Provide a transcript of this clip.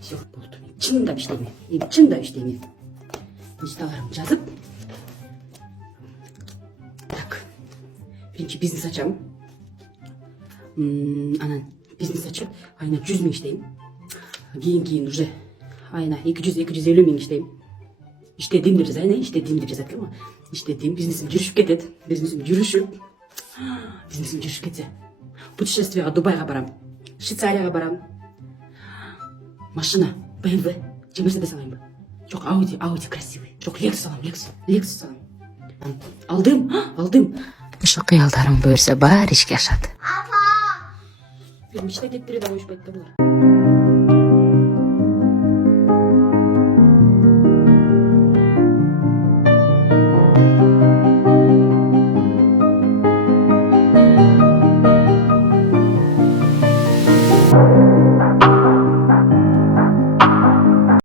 Все болду. Чындап иштейм. Чындап иштейм. Мечталарымды жазып. Так. Биринчи бизнес ачам. Анан бизнес ачып, айына 100 миң иштейм. Кийин уже айына 200-250 миң иштейм. İştediğim деп жазайын, иштедим деп жазат экен го. İştediğim бизнесим жүрүшүп кетет. Бизнесим жүрүшүп кетсе. Путешествияга Дубайга барам. Швейцарияга барам. Машина BMW. Же Мерседес алайынбы? Жок, Audi красивый. Жок, Lexus алам, Lexus алам. Алдым. Ошо кыялдарым буюрса баары ишке ашат. Апа! Биринчи тетиптери да коюшпайт да булар.